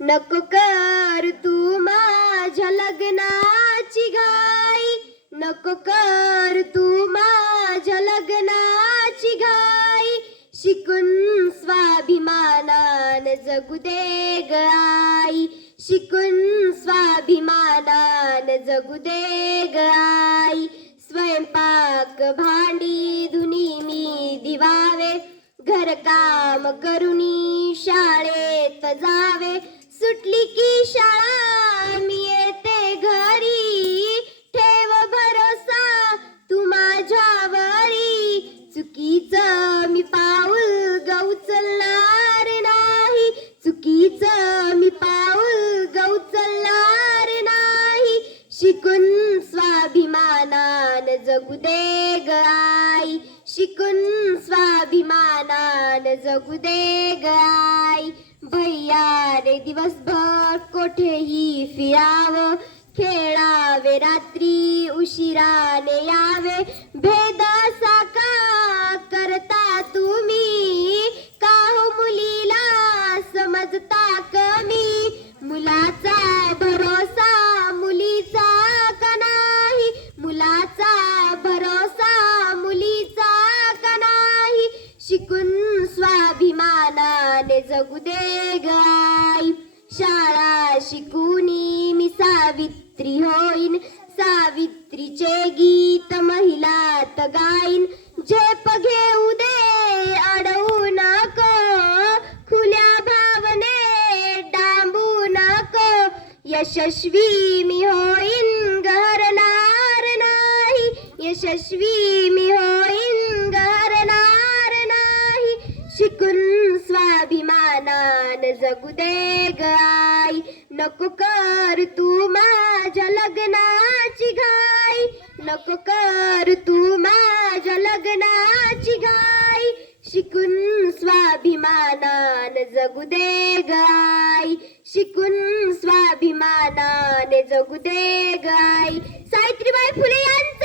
नको कर तू माझ्या लग्नाची घाई. नको कर तू माझ्या लग्नाची घाई. शिकून स्वाभिमानान जगू दे ग आई. शिकून स्वाभिमानान जगू दे ग आई. स्वयंपाक भांडी घरकाम करुनी शाळेत जावे. सुटली की शाळा मी येते घरी. ठेव भरोसा तू माझ्यावरी. चुकीचं मी पाऊल ग उचलणार नाही. चुकीचं मी पाऊल ग उचलणार नाही. शिकून स्वाभिमानान जगू दे ग आई. शिकून स्वाभिमानान जगू दे गाय भैया रे दिवसभर कोठेही फिरावं. खेळावे रात्री उशिराने यावे. भेद मानाने जगू दे गाई. शाळा शिकूनी मी सावित्री होईन. सावित्रीचे गीत महिलात गाईन. झेप घेऊ दे अडवू नको. खुल्या भावने डांबू नको. यशस्वी मी होईन. स्वाभिमानान जगू दे गाई. नको कर तू माझ्या लग्नाची घाई. नको कर तू माझ्या लग्नाची घाई. शिकून स्वाभिमानान जगू दे गाय शिकून स्वाभिमानाने जगू दे गाई. सावित्रीबाई फुले यांचे